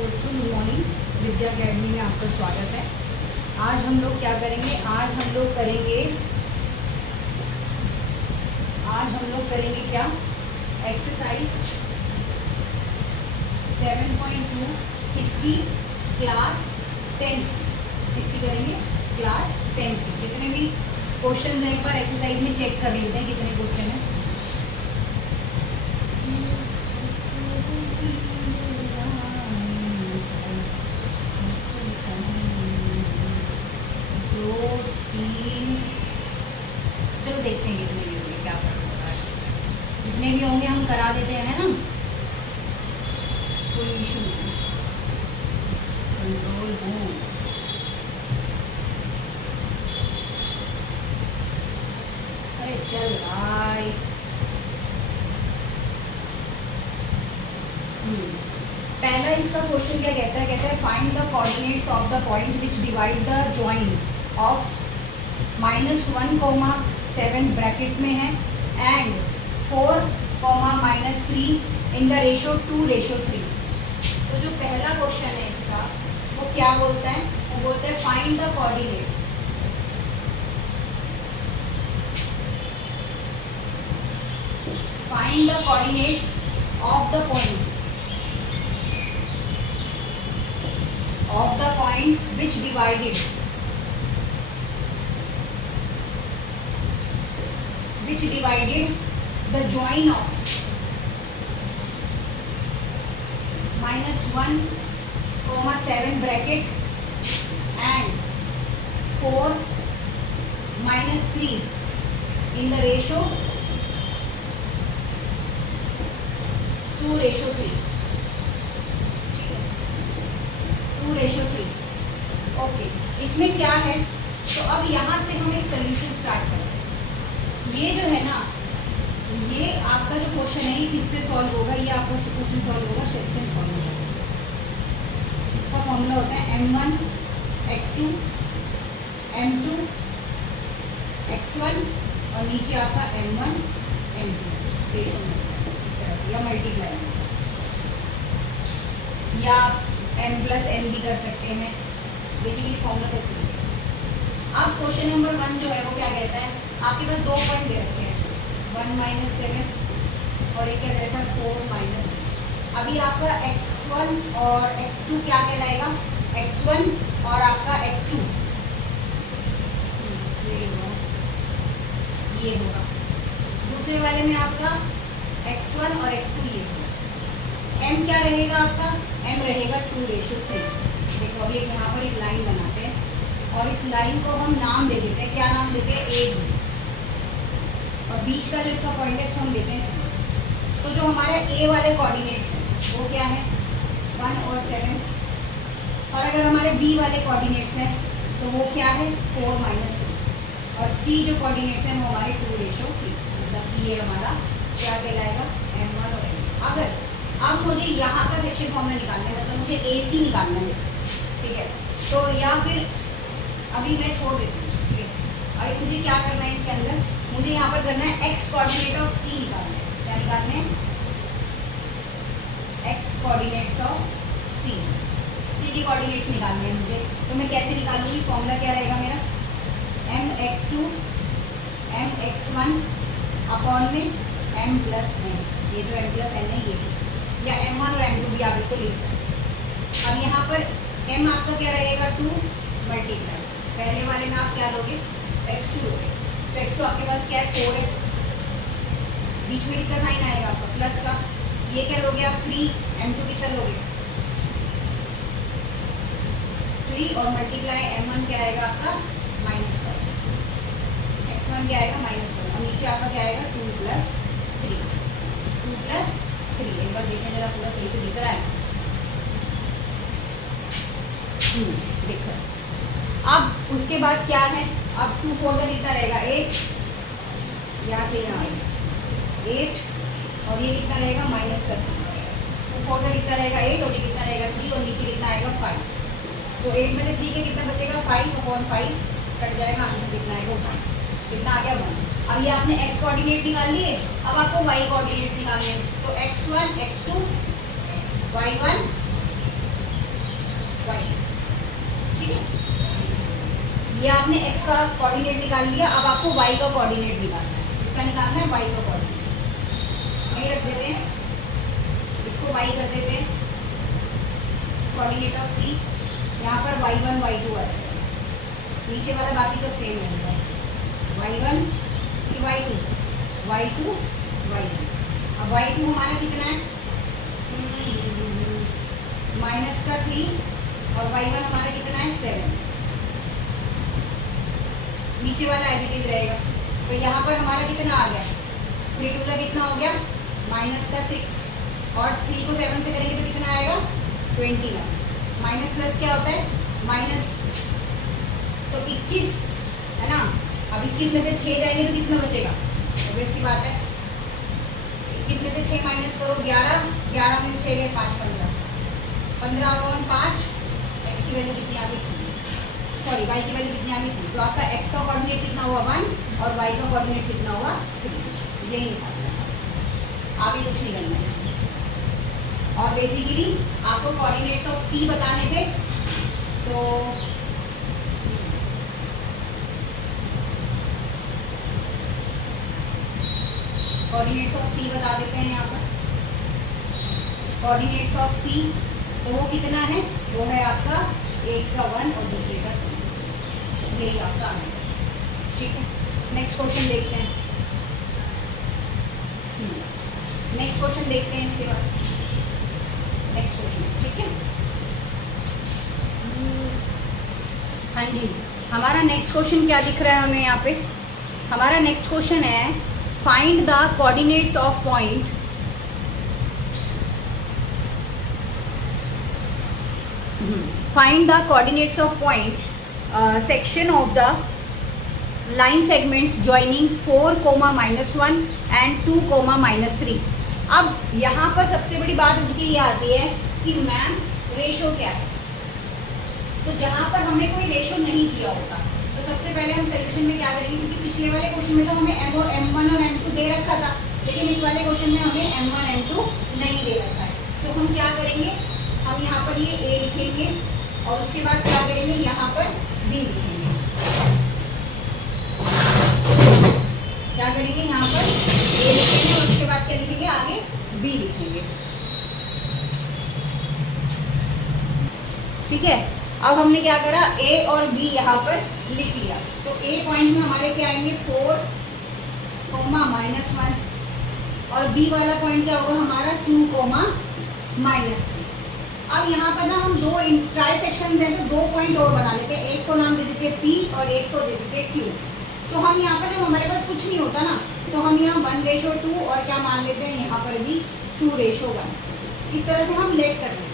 Hello बच्चों, good morning. विद्या academy में आपका स्वागत है। आज हम लोग क्या करेंगे? आज हम लोग करेंगे क्या? एक्सरसाइज 7.2 किसकी? Class 10th। किसकी करेंगे? क्लास 10th की। जितने भी क्वेश्चन हैं एक बार एक्सरसाइज में चेक कर लेते हैं कितने क्वेश्चन हैं। चलो देखते हैं कितने भी होंगे, क्या फर्क होता है। जितने भी होंगे हम करा देते हैं ना, कोई इशू नहीं। Control home. अरे चल भाई। पहला इसका क्वेश्चन क्या कहता है? कहता है find the coordinates of the point which divide the joint of -1,7 bracket में है एंड 4,-3 इन द रेशो 2:3। तो जो पहला क्वेश्चन है इसका वो क्या बोलता है? वो बोलता है find the coordinates. Find the coordinates of the point of the points which divided the join of -1,7 bracket and 4-3 in the ratio 2:3। 2:3। Okay, इसमें क्या है? तो अब यहाँ से हम एक सोल्यूशन स्टार्ट करें। ये जो है ना, ये आपका जो क्वेश्चन है ये किससे सॉल्व होगा? ये आपका क्वेश्चन सॉल्व होगा सेक्शन फॉर्मूला। इसका फॉर्मूला होता है m1 x2 m2 x1 और नीचे आपका m1 m2 रेशो में इस तरह से, या मल्टीप्लाई या m+n भी कर सकते हैं। बेसिकली फॉर्मूला तो इसमें। अब क्वेश्चन नंबर 1 जो है वो क्या कहता है? आपके पास 2 पॉइंट दे रखे हैं, 1-7 और एक क्या दे रखा है 4-3। अभी आपका x1 और x2 क्या कहलाएगा? x1 और आपका x2 ये होगा। दूसरे वाले में आपका x1 और x2 ये होगा। m क्या रहेगा आपका? m रहेगा 2:3। देखो अभी यहाँ पर एक लाइन बनाते हैं और इस लाइन को हम नाम दे देते हैं। क्या नाम देते हैं? a। और बीच का जो इसका पॉइंट है इसको हम देते हैं c। तो जो हमारे a वाले कोऑर्डिनेट्स हैं वो क्या है? 1 और 7। और अगर हमारे b वाले कोऑर्डिनेट्स हैं तो वो क्या है? 4-3। और c जो कोऑर्डिनेट्स हैं वो हमारे 2:3। मतलब ये हमारा क्या कहलाएगा? m1 और m2। अगर अब मुझे यहाँ का सेक्शन फॉर्मूला निकालना है, मतलब मुझे AC निकालना है जैसे, ठीक है? तो या फिर अभी मैं छोड़ देती हूँ, ठीक है? अभी मुझे क्या करना है इसके अंदर? मुझे यहाँ पर करना है x कोऑर्डिनेट ऑफ C निकालना है। क्या निकालना है? x coordinates of C। C की कोऑर्डिनेट्स निकालने हैं मुझे। तो मैं कैसे निकालूंगी? फॉर्मूला क्या रहेगा मेरा? mx2 mx1 अपॉन में m+n। ये जो m+n है ये, या m1 और m2 भी आप इसको लिख सकते हैं। अब यहाँ पर m आपका क्या रहेगा? 2 मल्टीप्लाई, पहले वाले में आप क्या लोगे? x2 लोगे। तो x2 आपके पास क्या है? 4 है। बीच में इसका साइन आएगा आपका प्लस का। ये क्या लोगे आप? 3। m2 कितना लोगे? 3 और मल्टीप्लाई m1 क्या आएगा आपका? -1। x1 क्या आएगा? -1। और नीचे आपका क्या आएगा? 2+3। 2+3। एक बार देखने जरा पूरा सही से दिख रहा है? दिख रहा है। अब उसके बाद क्या है? अब 2 4 का कितना रहेगा? 8। यहाँ से यहाँ आएगा 8 और ये कितना रहेगा? माइनस कर 2 4 का कितना रहेगा? 8 और ये कितना रहेगा? 3 और नीचे कितना आएगा? 5। तो 8 में से 3 के कितना बचेगा? 5/5 कट जाएगा। आंसर कितना आएगा? 1। कितना आ गया? 1। अब ये आपने x कोऑर्डिनेट निकाल लिए, अब आपको y कोऑर्डिनेट्स निकालने हैं। तो x1 x2 y1 y, ठीक है। ये आपने x का कोऑर्डिनेट निकाल लिया, अब आपको y का कोऑर्डिनेट निकालना है। इसका निकालना है y का कोऑर्डिनेट, यही रख देते हैं, इसको y कर देते हैं, कोऑर्डिनेट ऑफ c, यहाँ पर y1 y2 आ जाएगा, नीचे वाला बाकी सब सेम रहेगा, y1 y2 y2 y1। अब y2 हमारा कितना है, -3, और y1 हमारा कितना है 7, नीचे वाला एज इट इज रहेगा। तो यहाँ पर हमारा कितना आ गया, 3 2 कितना हो गया -6, और 3 को 7 से करेंगे तो कितना आएगा 21, माइनस प्लस क्या होता है माइनस, तो 21 है ना। अब 21 में से 6 जाएंगे तो कितना बचेगा, ऑब्वियस सी बात है, 21 में से 6 माइनस करो 11, 11 में से 6 गए 5 15, 15/5, एक्स की वैल्यू कितनी आ गई, सॉरी वाई की वैल्यू कितनी आ गई थी। तो आपका एक्स का कोऑर्डिनेट कितना हुआ 1 और वाई का कोऑर्डिनेट कितना हुआ 3, यही निकालना है, आगे कुछ नहीं करना है। और बेसिकली आपको कोऑर्डिनेट्स ऑफ सी बताने थे, तो कोऑर्डिनेट्स ऑफ सी बता देते हैं यहाँ पर। कोऑर्डिनेट्स ऑफ सी तो वो कितना है, वो है आपका एक का 1 और दूसरे का 2, यही आपका आंसर, ठीक है। नेक्स्ट क्वेश्चन देखते हैं, नेक्स्ट क्वेश्चन देखते हैं इसके बाद, नेक्स्ट क्वेश्चन, ठीक है। हाँ जी, हमारा नेक्स्ट क्वेश्चन क्या दिख रहा है हमें यहाँ पे, हमारा नेक्स्ट क्वेश्चन है find the coordinates of point find the coordinates of point section of the line segments joining 4, -1 and 2, -3। अब यहाँ पर सबसे बड़ी बात उनकी ये आती है कि मैम रेशो क्या है, तो जहाँ पर हमने कोई रेशो नहीं किया होता तो सबसे पहले हम सोल्यूशन में क्या करेंगे, क्योंकि पिछले वाले क्वेश्चन में तो हमें M1 और M2 दे रखा था, लेकिन इस वाले क्वेश्चन में हमें M1 M2 नहीं दे रखा है। तो हम क्या करेंगे, हम यहाँ पर ये A लिखेंगे और उसके बाद क्या करेंगे, यहाँ पर B लिखेंगे, क्या करेंगे यहाँ पर A लिखेंगे और उसके बाद क्या लिखेंगे, आगे B लिखेंगे, ठीक है। अब हमने क्या करा, A और B यहाँ पर लिख लिया, तो A पॉइंट में हमारे क्या आएंगे 4, -1, और B वाला पॉइंट क्या होगा हमारा 2, -3। अब यहाँ पर ना हम दो ट्राई सेक्शंस हैं, तो 2 पॉइंट और बना लेते हैं, एक को नाम दे देते हैं P और एक को दे देते हैं Q। तो हम यहाँ पर जब हमारे पास कुछ नहीं होता ना, तो हम यहाँ 1:2 और क्या मान लेते हैं, यहाँ पर भी 2:1। इस तरह से हम लेट कर लेते हैं,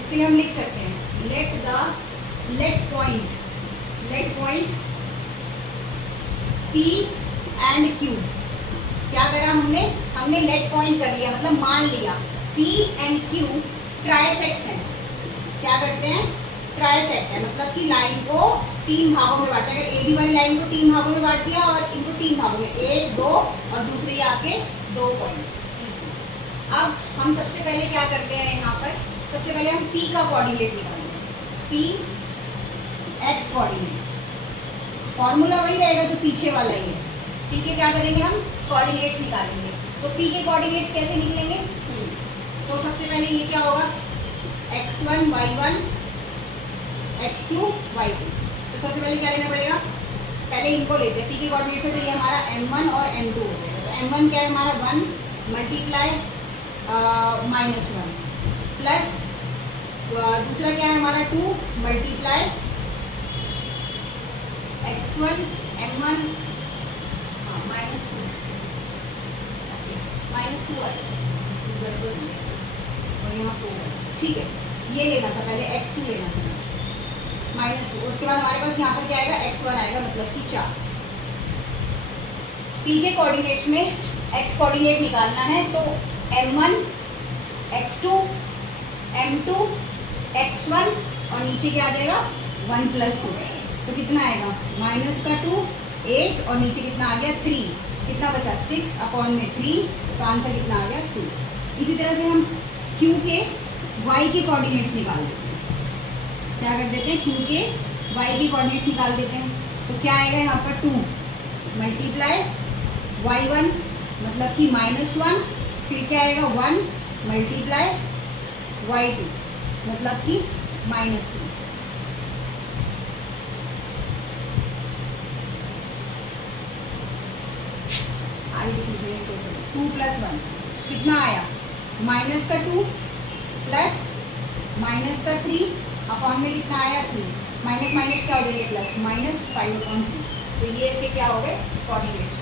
इसके लिए हम लिख सकते हैं let point P and Q। क्या करा हमने लेट पॉइंट कर लिया, मतलब मान लिया P एंड Q ट्राइसेक्ट है। क्या करते हैं, ट्राइसेक्ट है, मतलब कि लाइन को 3 भागों में बांटे। अगर ए बी वाली लाइन को 3 भागों में बांट दिया और इनको 3 भागों में, 1 2 और दूसरे आपके 2 पॉइंट। अब हम सबसे पहले क्या करते हैं, यहाँ पर सबसे पहले हम P का कोऑर्डिनेट निकालेंगे, P x कोऑर्डिनेट, फॉर्मूला वही रहेगा जो पीछे वाला ही है, ठीक है। क्या करेंगे, हम कोऑर्डिनेट्स निकालेंगे, तो P के कोऑर्डिनेट्स कैसे निकलेंगे, तो सबसे पहले ये क्या होगा x1 y1 x2 y2। तो सबसे पहले क्या लेना पड़ेगा, पहले इनको लेते हैं P के कोऑर्डिनेट से, तो ये हमारा m1 और m2 हो जाएगा। तो m1 क्या है हमारा 1 मल्टीप्लाई -1 प्लस दूसरा क्या है हमारा 2 मल्टीप्लाई x1 m1 -2 और यहाँ 4, ठीक है। ये लेना था पहले, x2 लेना था -2, उसके बाद हमारे पास यहाँ पर क्या आएगा, x1 आएगा, मतलब कि 4। P के कोऑर्डिनेट्स में x कोऑर्डिनेट निकालना है, तो m1 x2 m2 x1 और नीचे क्या आ जाएगा 1 + 2, तो कितना आएगा -2 8 और नीचे कितना आ गया 3, कितना बचा 6/3, तो आंसर कितना आ गया 2। इसी तरह से हम Q के y के कोऑर्डिनेट्स निकाल देते हैं। क्या कर देते हैं, क्यू के वाई की कोऑर्डिनेट्स निकाल देते हैं। तो क्या आएगा यहाँ पर 2 मल्टीप्लाई y1 मतलब कि -1, फिर क्या आएगा 1 मल्टीप्लाई y2 मतलब कि -3। आगे लिखेंगे 2 + 1 कितना आया, -2 प्लस -3 अपॉन में कितना आया 3, माइनस माइनस क्या हो जाएंगे प्लस, -5/3। तो ये इसके क्या हो गए कोऑर्डिनेट्स।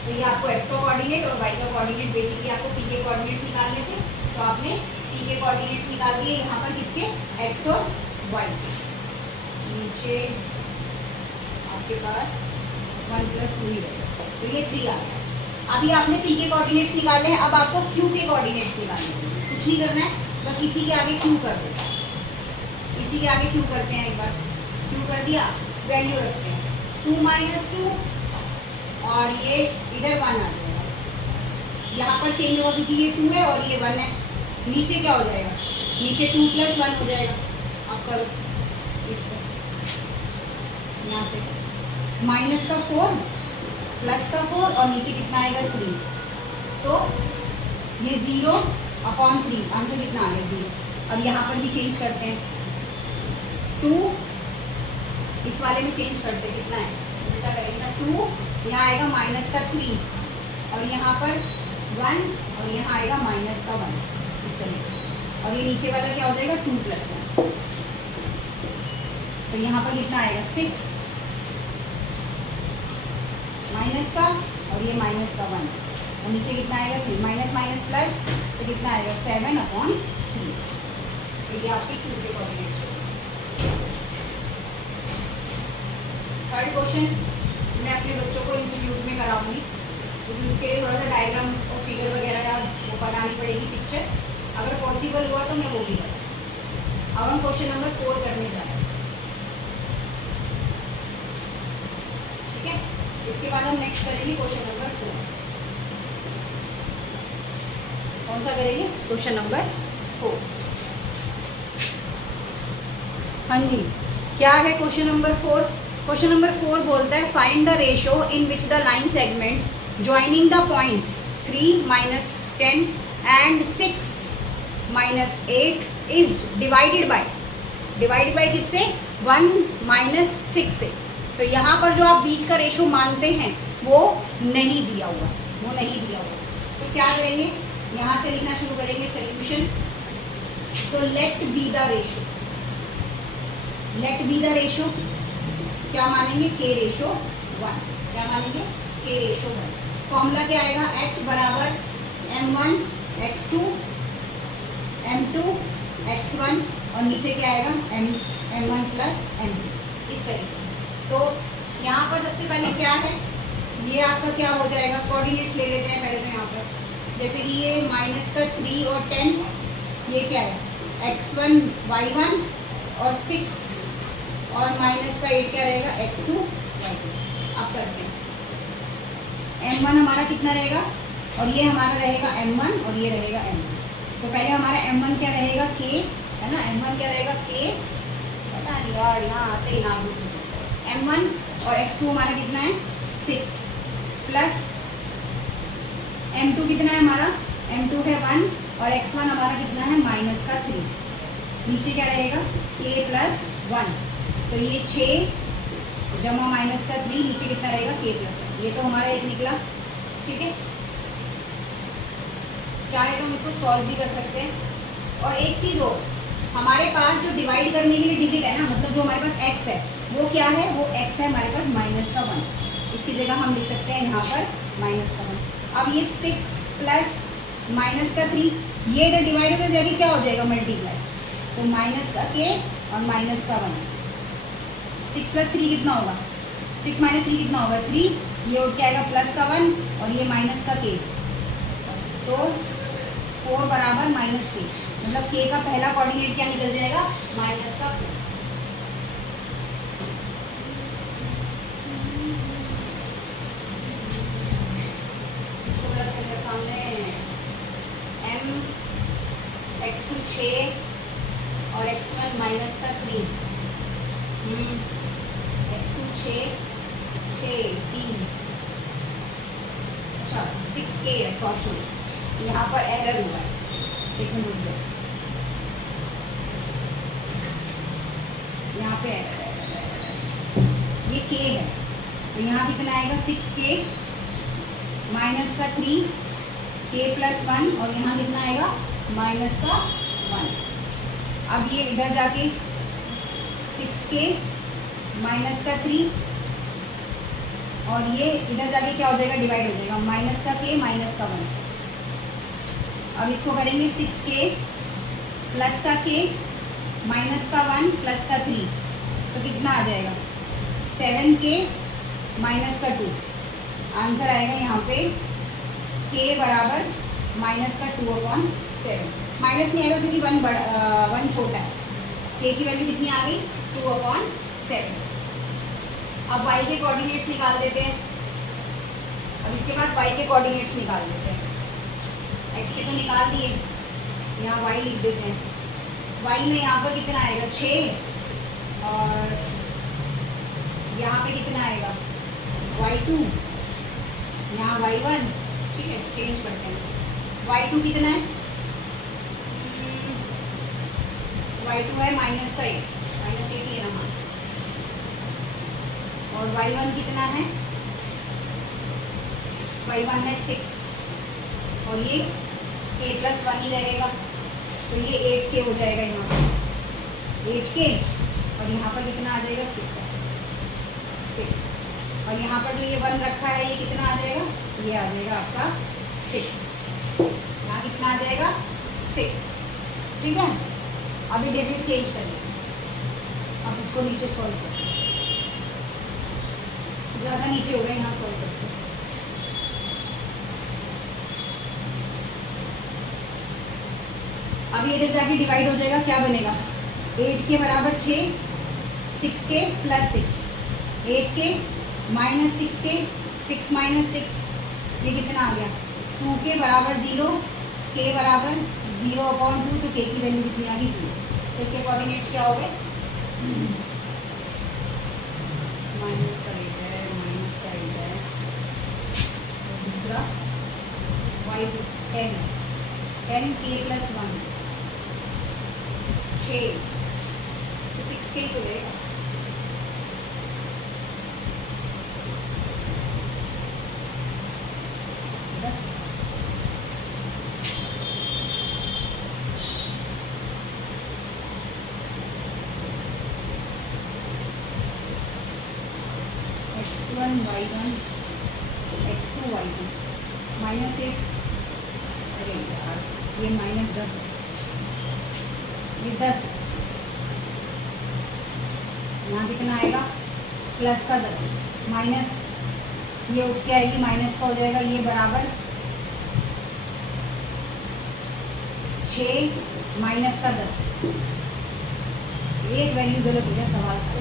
तो ये आपको x का कोऑर्डिनेट और y का कोऑर्डिनेट, बेसिकली आपको p के कोऑर्डिनेट्स निकालने थे, तो आपने p के कोऑर्डिनेट्स निकाल दिए यहाँ पर किसके, x और y। नीचे आपके पास 1 + 2 ही रहेगा, तो ये 3 आ गया। अभी आपने p के कोऑर्डिनेट्स निकाले हैं, अब आपको q के कोऑर्डिनेट्स निकालने हैं। कुछ नहीं करना है, बस इसी के आगे q कर देते हैं, इसी के आगे q करते हैं। एक बार q कर दिया, वैल्यू रखते हैं 2 - 2 और ये इधर 1 आ जाएगा। यहाँ पर चेंज होगा क्योंकि ये 2 है और ये 1 है। नीचे क्या हो जाएगा, नीचे 2 + 1 हो जाएगा। अब करो इसको, यहाँ से -4 +4 और नीचे कितना आएगा 3, तो ये 0/3, आंसर कितना आ गया 0। अब यहाँ पर भी चेंज करते हैं, 2 इस वाले में चेंज करते हैं, कितना है उल्टा करेंगे ना, 2 यहाँ आएगा -3 और यहाँ पर 1 और यहाँ आएगा -1 इस तरीके से। और ये नीचे वाला क्या हो जाएगा 2 + 1, तो यहाँ पर कितना आएगा 6 माइनस का और ये -1 और नीचे कितना आएगा 3, माइनस माइनस प्लस, तो कितना आएगा 7/3। तो ये आपके q के कोऑर्डिनेट्स। थर्ड क्वेश्चन मैं अपने बच्चों को इंस्टीट्यूट में कराऊंगी, क्योंकि उसके लिए थोड़ा सा डायग्राम और फिगर वगैरह या वो बनानी पड़ेगी पिक्चर, अगर पॉसिबल हुआ तो मैं वो भी करूँ। अब हम क्वेश्चन नंबर 4 करने जा रहे हैं, ठीक है। इसके बाद हम नेक्स्ट करेंगे क्वेश्चन नंबर 4। कौन सा करेंगे, क्वेश्चन नंबर 4। हाँ जी, क्या है क्वेश्चन नंबर 4। क्वेश्चन नंबर 4 बोलता है find the ratio in which the line segments joining the points 3 - 10 and 6 - 8 is divided by किससे, 1 - 6 से। तो यहाँ पर जो आप बीच का रेशो मानते हैं वो नहीं दिया हुआ, तो क्या करेंगे, यहाँ से लिखना शुरू करेंगे सोल्यूशन। तो लेट बी द रेशो क्या मानेंगे, k/1। क्या मानेंगे, k/1। फॉर्मूला क्या आएगा, x बराबर m1 x2 m2 x1 और नीचे क्या आएगा m1 + m2, इस तरीके। तो यहाँ पर सबसे पहले क्या है, ये आपका क्या हो जाएगा, कोऑर्डिनेट्स ले लेते हैं पहले। तो यहाँ पर जैसे कि ये -3 और 10, ये क्या है x1 y1 और 6 और -8 क्या रहेगा x2 y2। अब करते हैं, m1 हमारा कितना रहेगा और ये हमारा रहेगा m1 और ये रहेगा m2। तो पहले हमारा m1 क्या रहेगा k, है ना, m1 क्या रहेगा k, पता नहीं यार यहाँ आते ही नाम m1 और x2 हमारा कितना है 6 प्लस m2 कितना है हमारा, m2 है 1 और x1 हमारा कितना है -3। नीचे क्या रहेगा k + 1, तो ये 6 जमा -3, नीचे कितना रहेगा k + 1। ये तो हमारा एक निकला, ठीक है। चाहे तो हम इसको सॉल्व भी कर सकते हैं। और एक चीज़ हो, हमारे पास जो डिवाइड करने के लिए डिजिट है ना, मतलब जो हमारे पास x है वो क्या है, वो x है हमारे पास -1। इसकी जगह हम लिख सकते हैं यहाँ पर -1। अब ये 6 प्लस -3, ये इधर डिवाइड होकर जाके क्या हो जाएगा मल्टीप्लाई, तो -k और -1। 6 + 3 कितना होगा, 6 - 3 कितना होगा 3, ये उठ के आएगा +1 और ये -k, तो 4 बराबर -k, मतलब k का पहला कोऑर्डिनेट क्या निकल जाएगा, -4। इसको गलत कर दिया हमने, m x2 6 और x1 माइनस का 3, x2 6 3, अच्छा 6k है, सॉरी यहाँ पर एरर हुआ है, देखो रुक जाओ, यहाँ पे एरर है, ये k है तो यहाँ कितना आएगा 6k माइनस का 3 k प्लस 1 और यहाँ कितना आएगा माइनस का 1। अब ये इधर जाके 6k माइनस का 3 और ये इधर जाके क्या हो जाएगा, डिवाइड हो जाएगा, माइनस का k माइनस का 1। अब इसको करेंगे 6k प्लस का k माइनस का 1 प्लस का 3 तो कितना आ जाएगा 7k माइनस का 2। आंसर आएगा यहाँ पे k बराबर माइनस का 2/7। माइनस नहीं आएगा क्योंकि 1 छोटा है, k की वैल्यू कितनी आ गई 2/7। अब y के कोऑर्डिनेट्स निकाल देते हैं। अब इसके बाद y के कोऑर्डिनेट्स निकाल देते हैं। x के तो निकाल दिए, यहाँ y लिख देते हैं। y में यहाँ पर कितना आएगा 6 और यहाँ पे कितना आएगा y2, यहाँ y1, ठीक है चेंज करते हैं। y2 कितना है, y2 है माइनस का 8, -8 ही है ना, और y1 कितना है, y1 है 6 और ये k प्लस 1 ही रहेगा तो ये 8k हो जाएगा, यहाँ पर 8k और यहाँ पर कितना आ जाएगा 6 और यहाँ पर जो ये 1 रखा है ये कितना आ जाएगा, ये आ जाएगा आपका 6, यहाँ कितना आ जाएगा 6, ठीक है। अभी डेसिमल चेंज करिए, अब इसको नीचे सॉल्व करिए, ज़्यादा नीचे हो गया, यहाँ सॉल्व करते हैं। अब ये इधर जाके डिवाइड हो जाएगा, क्या बनेगा 8 के बराबर 6, 6k plus 6, 8k minus 6k, 6 minus 6 ये कितना आ गया 2k बराबर 0, k बराबर 0/2 तो k की वैल्यू कितनी आ गई 0। तो इसके कोऑर्डिनेट्स क्या हो गए, माइनस का 8 है, माइनस का 8 है, और दूसरा y2 10 है, 10k प्लस 1 6 तो 6k तो लेगा, x1 y1 x2 y2 -8, अरे यार ये -10 है, ये 10 है, यहाँ कितना आएगा प्लस का 10 माइनस ये उठ के आएगी माइनस का हो जाएगा, ये बराबर 6 माइनस का 10, एक वैल्यू गलत हो गया सवाल का,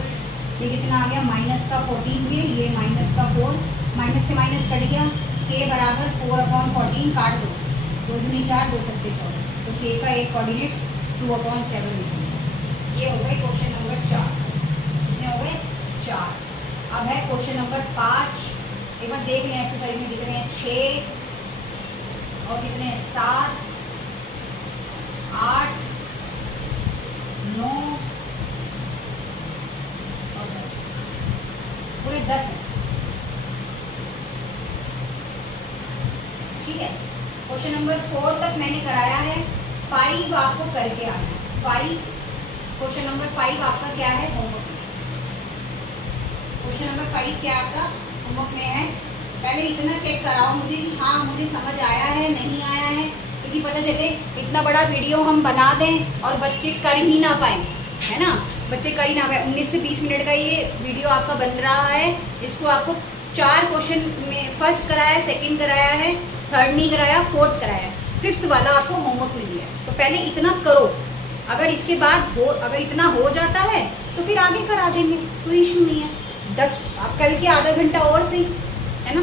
ये कितना आ गया माइनस का 14k, ये माइनस का 4, माइनस से माइनस कट गया, k बराबर 4/14 काट दो, 2 दूनी 4, 2 सत्ते 14, तो k का एक कोऑर्डिनेट्स 2/7 निकलेगा। ये हो गए क्वेश्चन नंबर 4, कितने हो गए 4। अब है क्वेश्चन नंबर 5, एक बार देख लें एक्सरसाइज में दिख रहे हैं 6 और कितने हैं 7 8 9 और 10, पूरे 10 है, ठीक है। क्वेश्चन नंबर 4 तक मैंने कराया है, 5 आपको करके आना है, 5 क्वेश्चन नंबर 5 आपका क्या है होमवर्क में, क्वेश्चन नंबर 5 क्या आपका होमवर्क में है। पहले इतना चेक कराओ मुझे कि हाँ मुझे समझ आया है नहीं आया है, क्योंकि पता चले इतना बड़ा वीडियो हम बना दें और बच्चे कर ही ना पाएँ, है ना, बच्चे कर ही ना पाए। 19 से 20 मिनट का ये वीडियो आपका बन रहा है, इसको आपको 4 क्वेश्चन में फर्स्ट कराया, सेकंड कराया है, थर्ड नहीं कराया, फोर्थ कराया, फिफ्थ वाला आपको होमवर्क मिल गया। तो पहले इतना करो, अगर इसके बाद अगर इतना हो जाता है तो फिर आगे करा देंगे, कोई इशू नहीं है। 10 आप कल के आधा घंटा और सही, है ना।